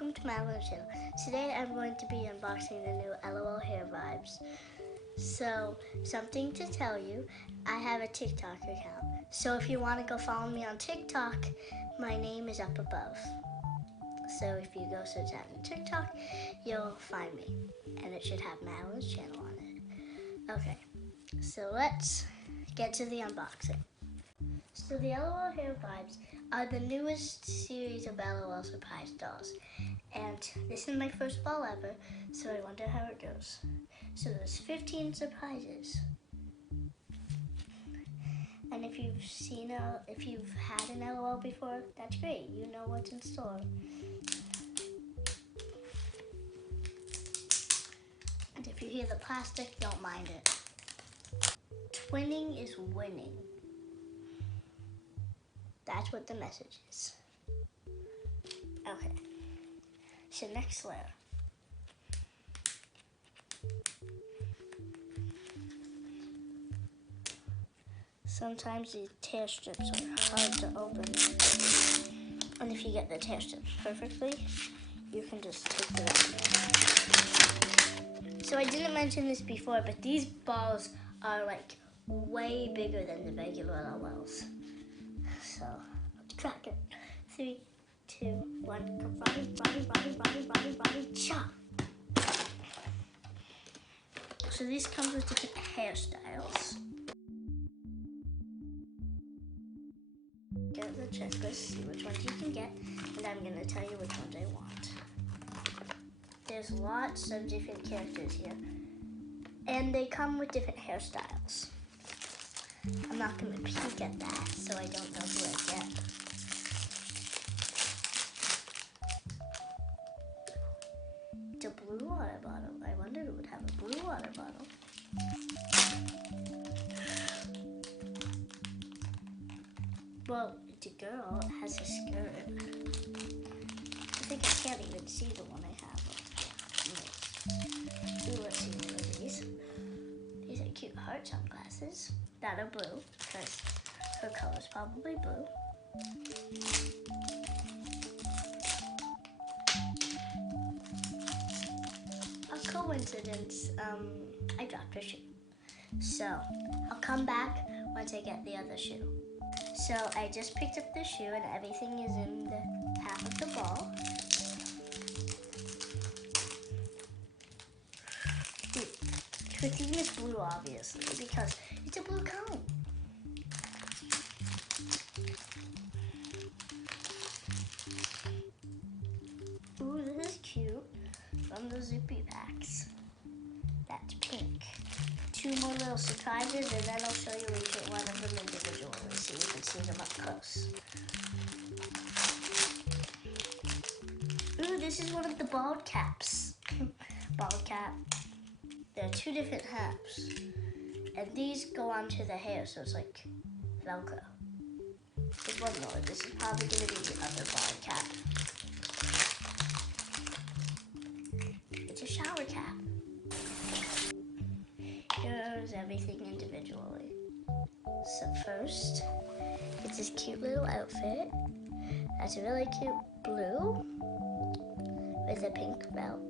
welcome to my little channel. Today I'm going to be unboxing the new LOL Hair Vibes. So, something to tell you, I have a TikTok account. So if you want to go follow me on TikTok, my name is up above. So if you go search that on TikTok, you'll find me. And it should have Madeline's channel on it. Okay, so let's get to the unboxing. So the LOL Hair Vibes are the newest series of LOL Surprise dolls. And this is my first ball ever, so I wonder how it goes. So there's 15 surprises. And if you've had an LOL before, that's great. You know what's in store. And if you hear the plastic, don't mind it. Twinning is winning. That's what the message is. Okay. So next layer. Sometimes these tear strips are hard to open. And if you get the tear strips perfectly, you can just take the rest. So I didn't mention this before, but these balls are like way bigger than the regular LOLs. So let's crack it. 3, 2, 1, go body, chop. So these come with different hairstyles. Get the checklist, see which ones you can get, and I'm going to tell you which ones I want. There's lots of different characters here, and they come with different hairstyles. I'm not going to peek at that, so I don't know who I get. It's a blue water bottle. I wonder who would have a blue water bottle. Well, it's a girl. It has a skirt. I think I can't even see the one I have. Ooh, let's see one of these. These are cute heart sunglasses that are blue because her color is probably blue. A coincidence, I dropped her shoe. So, I'll come back once I get the other shoe. So, I just picked up the shoe and everything is in the half of the ball. Her theme is blue, obviously, because it's a blue cone. Ooh, this is cute. From the zippy packs. That's pink. 2 more little surprises, and then I'll show you each one of them individually so you can see them up close. Ooh, this is one of the bald caps. Bald cap. There are 2 different hats, and these go onto the hair, so it's like Velcro. There's one more. This is probably going to be the other bald cap. It's a shower cap. Here's everything individually. So first, it's this cute little outfit. That's a really cute blue with a pink belt.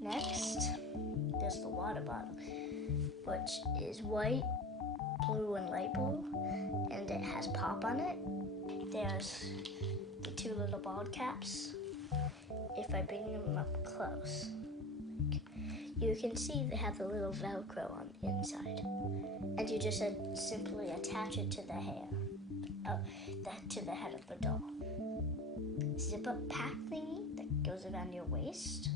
Next, there's the water bottle, which is white, blue, and light blue, and it has pop on it. There's the 2 little bald caps. If I bring them up close, you can see they have the little Velcro on the inside, and you just simply attach it to the hair, to the head of the doll. Zip-up pack thingy that goes around your waist.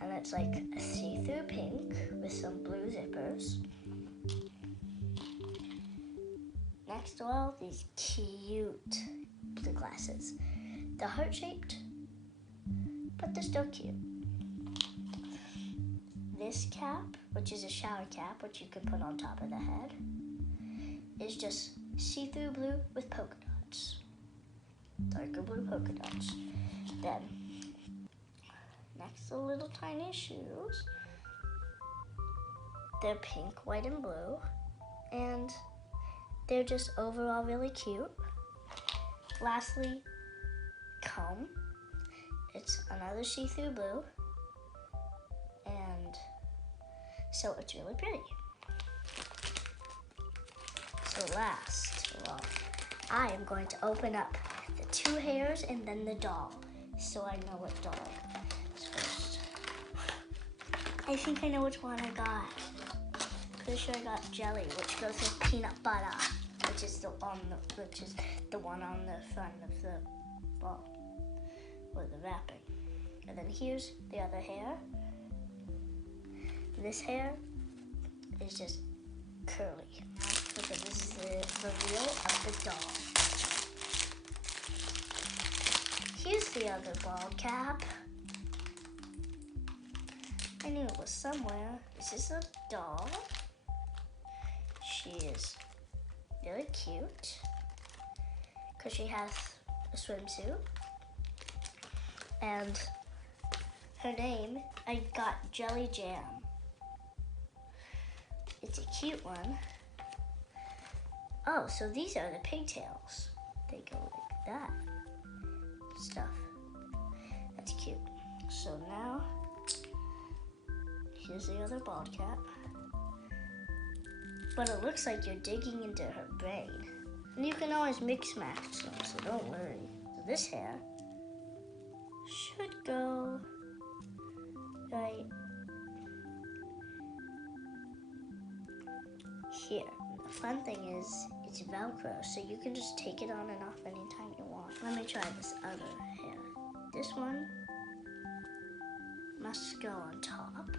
And it's like a see-through pink with some blue zippers. Next to all these cute blue glasses. They're heart-shaped, but they're still cute. This cap, which is a shower cap, which you can put on top of the head, is just see-through blue with polka dots. Darker blue polka dots. Then, next to little tiny shoes. They're pink, white, and blue. And they're just overall really cute. Lastly, comb. It's another see-through blue, and so it's really pretty. So last of all, I am going to open up the 2 hairs and then the doll, so I know what doll is first. I think I know which one I got. Pretty sure I got jelly, which goes with peanut butter, which is the one on the front of the ball, or the wrapping. And then here's the other hair. This hair is just curly. Okay, this is the reveal of the doll. Here's the other ball cap. I knew it was somewhere. This is a doll. She is really cute because she has a swimsuit. And her name, I got Jelly Jam. It's a cute one. Oh, so these are the pigtails. They go like that. Stuff. That's cute. So now, here's the other bald cap. But it looks like you're digging into her brain. And you can always mix match them, so don't worry. So this hair should go right here. The fun thing is, it's Velcro, so you can just take it on and off anytime you want. Let me try this other hair. This one must go on top.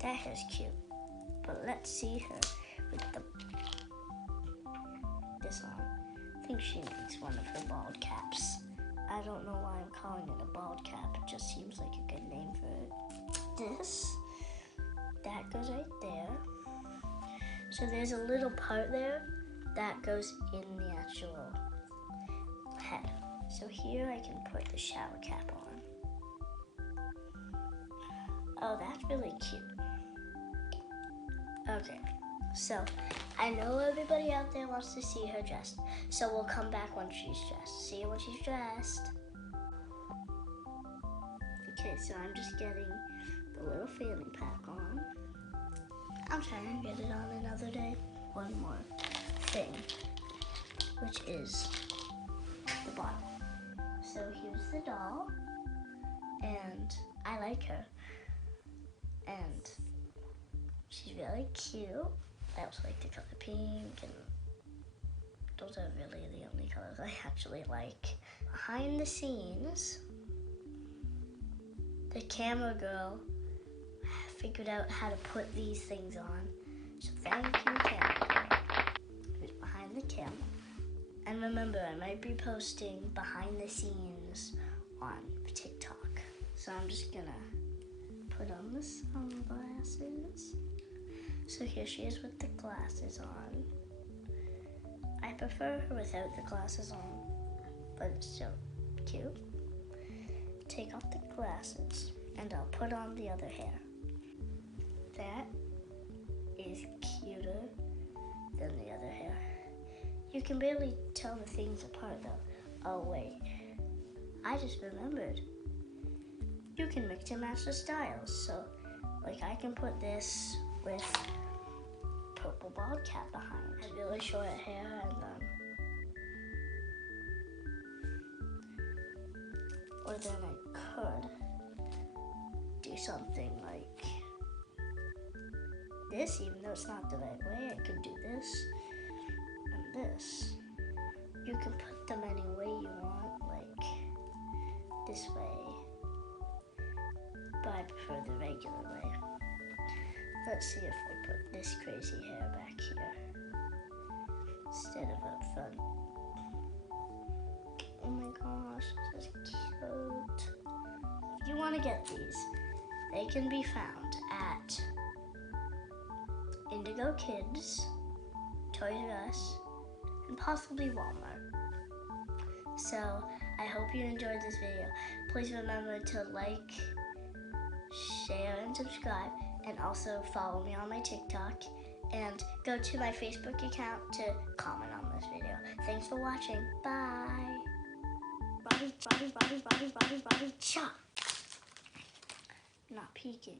That hair's cute, but let's see her with this on. I think she needs one of her bald caps. I don't know why I'm calling it a bald cap. It just seems like a good name for it. That goes right there. So there's a little part there that goes in the actual head. So here I can put the shower cap on. Oh, that's really cute. Okay, so I know everybody out there wants to see her dressed, so we'll come back when she's dressed. See you when she's dressed. Okay, so I'm just getting the little fanny pack on. I'll try and get it on another day. One more thing, which is the bottle. So here's the doll, and I like her, and she's really cute. I also like the color pink, and those are really the only colors I actually like. Behind the scenes, the camera girl figured out how to put these things on. So thank you, camera girl, who's behind the camera. And remember, I might be posting behind the scenes on TikTok. So I'm just gonna put on the sunglasses. So here she is with the glasses on. I prefer her without the glasses on, but it's still cute. Take off the glasses, and I'll put on the other hair. That is cuter than the other hair. You can barely tell the things apart though. Oh wait, I just remembered. You can mix and match the styles. So like I can put this with purple bald cap behind. Really short hair, and or then I could do something like this, even though it's not the right way. I could do this and this. You can put them any way you want, like this way, but I prefer the regular way. Let's see if I put this crazy hair back here instead of up front. Oh my gosh, this is cute. If you want to get these, they can be found at Indigo Kids, Toys R Us, and possibly Walmart. So I hope you enjoyed this video. Please remember to like, share, and subscribe, and also follow me on my TikTok and go to my Facebook account to comment on this video. Thanks for watching. Bye. Body, chop. Not peeking.